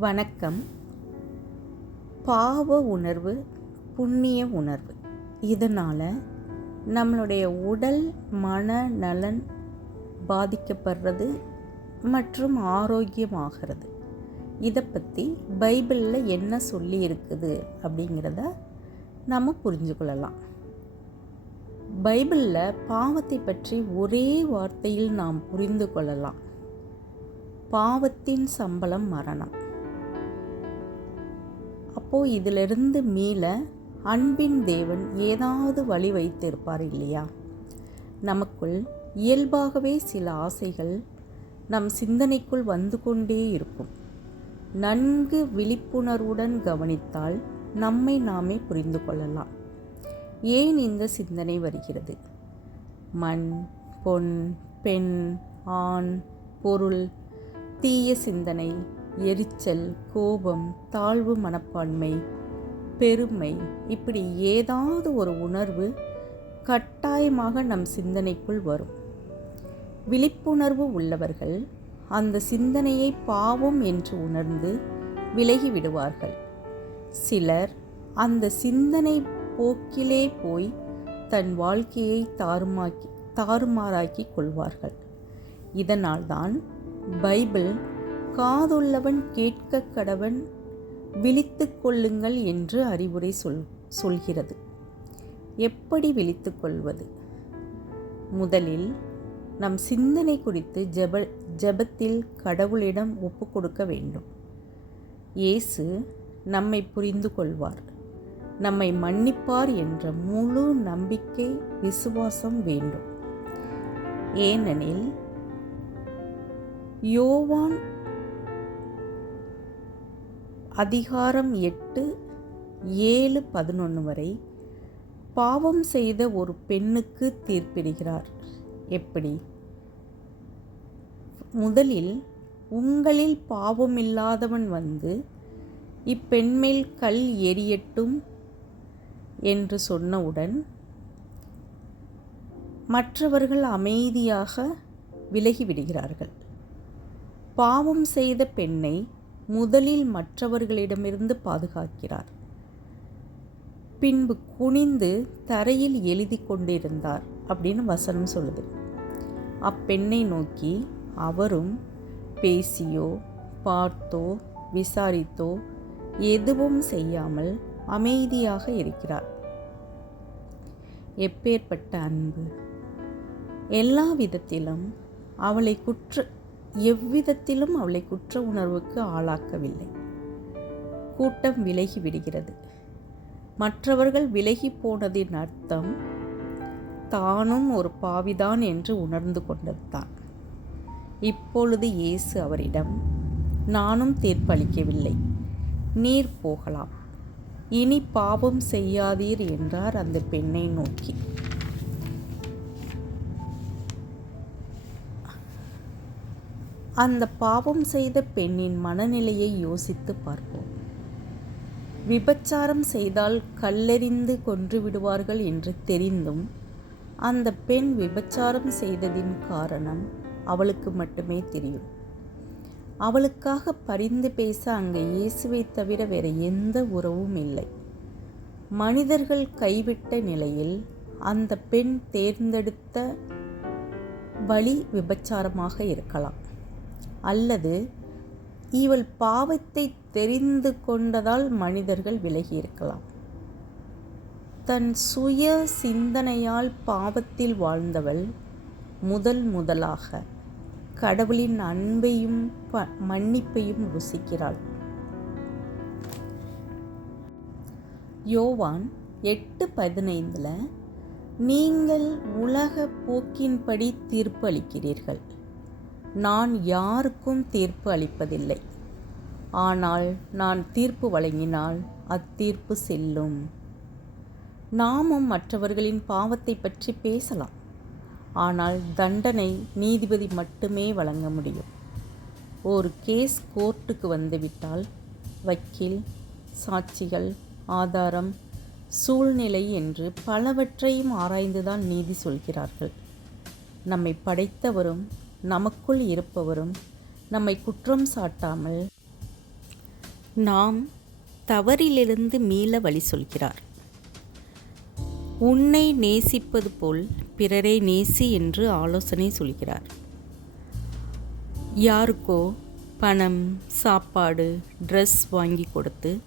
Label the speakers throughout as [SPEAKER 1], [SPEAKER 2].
[SPEAKER 1] வணக்கம். பாவ உணர்வு புண்ணிய உணர்வு. இதனால் நம்மளுடைய உடல் மன நலன் பாதிக்கப்படுறது மற்றும் ஆரோக்கியமாகிறது. இதை பற்றி பைபிளில் என்ன சொல்லி இருக்குது அப்படிங்கிறத நம்ம புரிஞ்சு கொள்ளலாம். பைபிளில் பாவத்தை பற்றி ஒரே வார்த்தையில் நாம் புரிந்து கொள்ளலாம். பாவத்தின் சம்பளம் மரணம். அப்போது இதிலிருந்து மீள அன்பின் தேவன் ஏதாவது வழி வைத்திருப்பார் இல்லையா? நமக்குள் இயல்பாகவே சில ஆசைகள் நம் சிந்தனைக்குள் வந்து கொண்டே இருக்கும். நன்கு விழிப்புணர்வுடன் கவனித்தால் நம்மை நாமே புரிந்து கொள்ளலாம். ஏன் இந்த சிந்தனை வருகிறது? மண் பொன் பெண் ஆண் பொருள் தீய சிந்தனை எரிச்சல் கோபம் தாழ்வு மனப்பான்மை பெருமை இப்படி ஏதாவது ஒரு உணர்வு கட்டாயமாக நம் சிந்தனைக்குள் வரும். விழிப்புணர்வு உள்ளவர்கள் அந்த சிந்தனையை பாவம் என்று உணர்ந்து விலகி விடுவார்கள். சிலர் அந்த சிந்தனை போக்கிலே போய் தன் வாழ்க்கையை தாறுமாக்கி தாறுமாறாக்கி கொள்வார்கள். இதனால்தான் பைபிள் காதுள்ளவன் கேட்க கடவன் விழித்து கொள்ளுங்கள் என்று அறிவுரை சொல் சொல்கிறது. எப்படி விழித்து கொள்வது? முதலில் நம் சிந்தனை குறித்து ஜெப ஜெபத்தில் கடவுளிடம் ஒப்பு கொடுக்க வேண்டும். இயேசு நம்மை புரிந்து கொள்வார். நம்மை மன்னிப்பார் என்ற முழு நம்பிக்கை விசுவாசம் வேண்டும். ஏனெனில் யோவான் அதிகாரம் எட்டு ஏழு பதினொன்று வரை. பாவம் செய்த ஒரு பெண்ணுக்கு தீர்ப்பிடுகிறார். எப்படி? முதலில் உங்களில் பாவமில்லாதவன் வந்து இப்பெண்மேல் கல் எரியட்டும் என்று சொன்னவுடன் மற்றவர்கள் அமைதியாக விலகிவிடுகிறார்கள். பாவம் செய்த பெண்ணை முதலில் மற்றவர்களிடமிருந்து பாதுகாக்கிறார். பின்பு குனிந்து தரையில் எழுதி கொண்டிருந்தார் அப்படின்னு வசனம் சொல்லுது. அப்பெண்ணை நோக்கி அவரும் பேசியோ பார்த்தோ விசாரித்தோ எதுவும் செய்யாமல் அமைதியாக இருக்கிறார். எப்பேற்பட்ட அன்பு. எல்லா விதத்திலும் அவளை குற்ற எவ்விதத்திலும் அவளை குற்ற உணர்வுக்கு ஆளாக்கவில்லை. கூட்டம் விலகி விடுகிறது. மற்றவர்கள் விலகி போனதின் அர்த்தம் தானும் ஒரு பாவிதான் என்று உணர்ந்து கொண்டதுதான் இப்பொழுது இயேசு அவரிடம் நானும் தீர்ப்பளிக்கவில்லை. நீர் போகலாம். இனி பாவம் செய்யாதீர் என்றார் அந்த பெண்ணை நோக்கி. அந்த பாவம் செய்த பெண்ணின் மனநிலையை யோசித்து பார்ப்போம். விபச்சாரம் செய்தால் கல்லெறிந்து கொன்று விடுவார்கள் என்று தெரிந்தும் அந்த பெண் விபச்சாரம் செய்ததின் காரணம் அவளுக்கு மட்டுமே தெரியும். அவளுக்காக பரிந்து பேச அங்கே இயேசுவை தவிர வேறு எந்த உறவும் இல்லை. மனிதர்கள் கைவிட்ட நிலையில் அந்த பெண் தேர்ந்தெடுத்த வழி விபச்சாரமாக இருக்கலாம். அல்லது இவள் பாவத்தை தெரிந்து கொண்டதால் மனிதர்கள் விலகியிருக்கலாம் தன் சுய சிந்தனையால் பாவத்தில் வாழ்ந்தவள் முதல் முதலாக கடவுளின் அன்பையும் ப மன்னிப்பையும் ருசிக்கிறாள். யோவான் எட்டு பதினைந்தில் நீங்கள் உலக போக்கின்படி தீர்ப்பளிக்கிறீர்கள். நான் யாருக்கும் தீர்ப்பு அளிப்பதில்லை. ஆனால் நான் தீர்ப்பு வழங்கினால் அத்தீர்ப்பு செல்லும். நாமும் மற்றவர்களின் பாவத்தை பற்றி பேசலாம். ஆனால் தண்டனை நீதிபதி மட்டுமே வழங்க முடியும். ஒரு கேஸ் கோர்ட்டுக்கு வந்துவிட்டால் வக்கீல் சாட்சிகள் ஆதாரம் சூழ்நிலை என்று பலவற்றையும் ஆராய்ந்துதான் நீதி சொல்கிறார்கள். நம்மை படைத்தவரும் நமக்குள் இருப்பவரும் நம்மை குற்றம் சாட்டாமல் நாம் தவறிலிருந்து மீள வழி சொல்கிறார். உன்னை நேசிப்பது போல் பிறரை நேசி என்று ஆலோசனை சொல்கிறார். யாருக்கோ பணம் சாப்பாடு ட்ரெஸ் வாங்கி கொடுத்து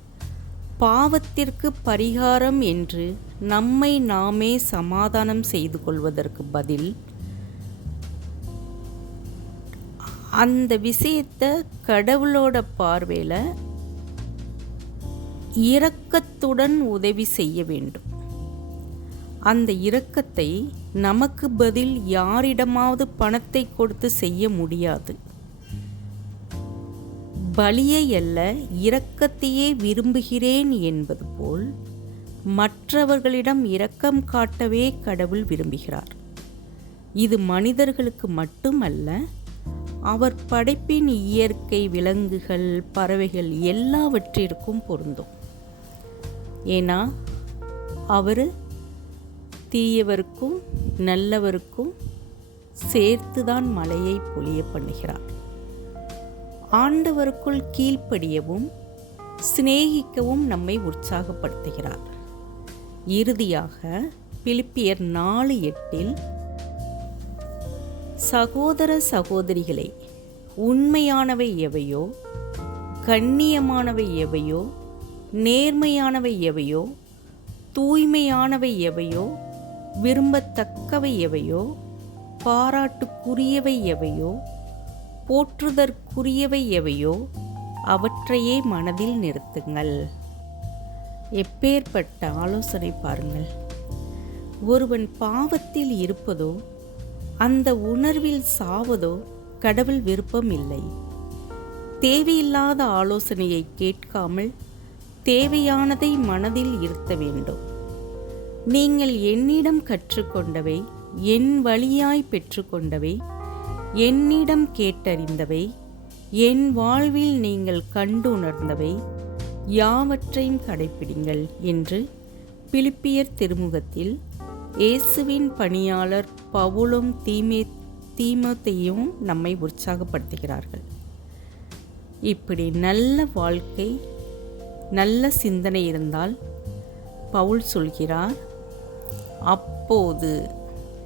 [SPEAKER 1] பாவத்திற்கு பரிகாரம் என்று நம்மை நாமே சமாதானம் செய்து கொள்வதற்கு பதில் அந்த விஷயத்தை கடவுளோட பார்வையில் இரக்கத்துடன் உதவி செய்ய வேண்டும். அந்த இரக்கத்தை நமக்கு பதில் யாரிடமாவது பணத்தை கொடுத்து செய்ய முடியாது. பலியை அல்ல இரக்கத்தையே விரும்புகிறேன் என்பது போல் மற்றவர்களிடம் இரக்கம் காட்டவே கடவுள் விரும்புகிறார். இது மனிதர்களுக்கு மட்டுமல்ல அவர் படைப்பின் இயற்கை விலங்குகள் பறவைகள் எல்லாவற்றிற்கும் பொருந்தும். ஏன்னா அவர் தீயவருக்கும் நல்லவருக்கும் சேர்த்து தான் மலையை பொழிய பண்ணுகிறார். ஆண்டவருக்குள் கீழ்ப்படியவும் சிநேகிக்கவும் நம்மை உற்சாகப்படுத்துகிறார். இறுதியாக பிலிப்பியர் நாலு எட்டில் சகோதர சகோதரிகளே உண்மையானவை எவையோ கண்ணியமானவை எவையோ நேர்மையானவை எவையோ தூய்மையானவை எவையோ விரும்பத்தக்கவை எவையோ பாராட்டுக்குரியவை எவையோ போற்றுதற்குரியவை எவையோ அவற்றையே மனதில் நிறுத்துங்கள். எப்பேற்பட்ட ஆலோசனை பாருங்கள். ஒருவன் பாவத்தில் இருப்பதோ அந்த உணர்வில் சாவதோ கடவுள் விருப்பம் இல்லை தேவையில்லாத ஆலோசனையை கேட்காமல் தேவையானதை மனதில் இருத்த வேண்டும். நீங்கள் என்னிடம் கற்றுக்கொண்டவை என் வழியாய் பெற்றுக்கொண்டவை என்னிடம் கேட்டறிந்தவை என் வாழ்வில் நீங்கள் கண்டு உணர்ந்தவை யாவற்றையும் கடைப்பிடிங்கள் என்று பிலிப்பியர் திருமுகத்தில் இயேசுவின் பணியாளர் பவுலும் தீமே தீமத்தையும் நம்மை உற்சாகப்படுத்துகிறார்கள். இப்படி நல்ல வாழ்க்கை நல்ல சிந்தனை இருந்தால் பவுல் சொல்கிறார் அப்போது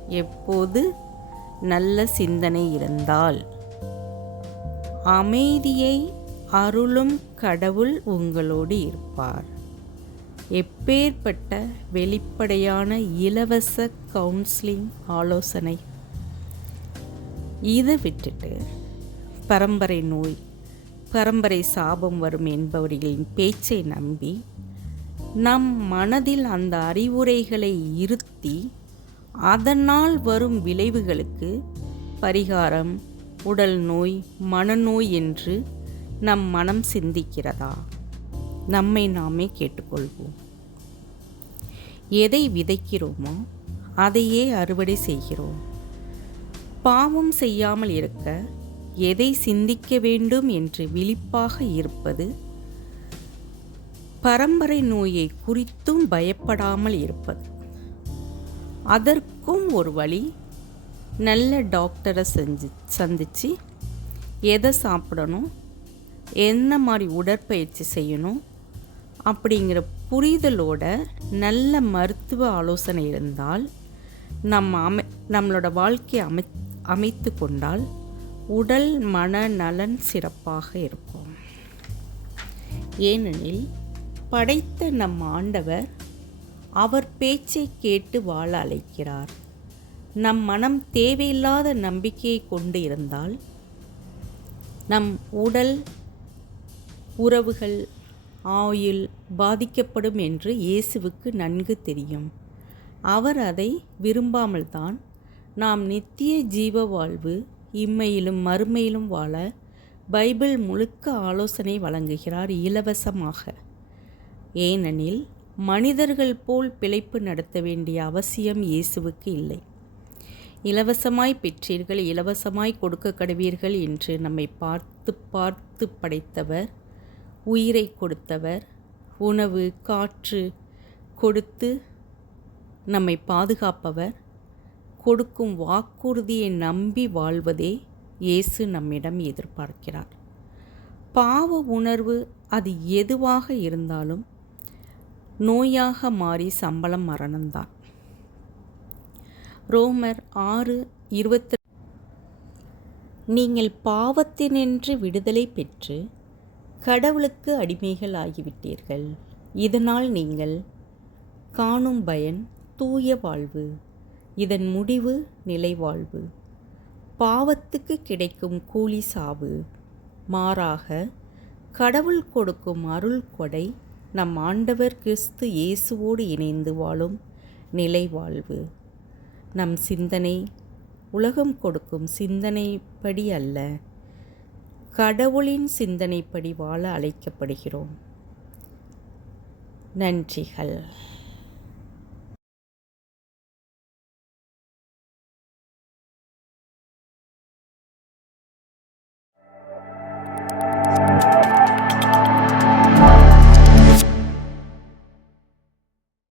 [SPEAKER 1] எப்போது நல்ல சிந்தனை இருந்தால் அமைதியை அருளும் கடவுள் உங்களோடு இருப்பார். எப்பேற்பட்ட வெளிப்படையான இலவச கவுன்சிலிங் ஆலோசனை? இதை விட்டுட்டு பரம்பரை நோய் பரம்பரை சாபம் வரும் என்பவர்களின் பேச்சை நம்பி நம் மனதில் அந்த அறிவுரைகளை இருத்தி அதனால் வரும் விளைவுகளுக்கு பரிகாரம் உடல் நோய் மனநோய் என்று நம் மனம் சிந்திக்கிறதா? நம்மை நாமே கேட்டுக்கொள்வோம். எதை விதைக்கிறோமோ அதையே அறுவடை செய்கிறோம். பாவம் செய்யாமல் இருக்க எதை சிந்திக்க வேண்டும் என்று விழிப்பாக இருப்பது பரம்பரை நோயை குறித்தும் பயப்படாமல் இருப்பது. அதற்கும் ஒரு வழி நல்ல டாக்டரை செஞ்சு சந்தித்து எதை சாப்பிடணும் என்ன மாதிரி உடற்பயிற்சி செய்யணும் அப்படிங்கிற புரிதலோட நல்ல மருத்துவ ஆலோசனை இருந்தால் நம்ம அமை நம்மளோட வாழ்க்கையை அமை அமைத்து கொண்டால் உடல் மன நலன் சிறப்பாக இருக்கும். ஏனெனில் படைத்த நம் ஆண்டவர் அவர் பேச்சை கேட்டு வாழ அழைக்கிறார். நம் மனம் தேவையில்லாத நம்பிக்கையை கொண்டு இருந்தால் நம் உடல் உறவுகள் ஆயுள் பாதிக்கப்படும் என்று இயேசுவுக்கு நன்கு தெரியும். அவர் அதை விரும்பாமல் தான் நாம் நித்திய ஜீவ வாழ்வு இம்மையிலும் மறுமையிலும் வாழ பைபிள் முழுக்க ஆலோசனை வழங்குகிறார் இலவசமாக. ஏனெனில் மனிதர்கள் போல் பிழைப்பு நடத்த வேண்டிய அவசியம் இயேசுவுக்கு இல்லை. இலவசமாய் பெற்றீர்கள் இலவசமாய் கொடுக்க கடுவீர்கள் என்று நம்மை பார்த்து பார்த்து படைத்தவர் உயிரை கொடுத்தவர் உணவு காற்று கொடுத்து நம்மை பாதுகாப்பவர். கொடுக்கும் வாக்குறுதியை நம்பி வாழ்வதே இயேசு நம்மிடம் எதிர்பார்க்கிறார். பாவ உணர்வு அது எதுவாக இருந்தாலும் நோயாக மாறி சம்பளம் மரணம்தான். ரோமர் ஆறு இருபத்தி நீங்கள் பாவத்தினின்று விடுதலை பெற்று கடவுளுக்கு அடிமைகள் ஆகிவிட்டீர்கள். இதனால் நீங்கள் காணும் பயன் தூய வாழ்வு இதன் முடிவு நிலைவாழ்வு பாவத்துக்கு கிடைக்கும் கூலி சாவு. மாறாக கடவுள் கொடுக்கும் அருள் கொடை நம் ஆண்டவர் கிறிஸ்து இயேசுவோடு இணைந்து வாழும் நிலைவாழ்வு நம் சிந்தனை உலகம் கொடுக்கும் சிந்தனைப்படி அல்ல. கடவுளின் சிந்தனைப்படி வாழ அழைக்கப்படுகிறோம். நன்றிகள்.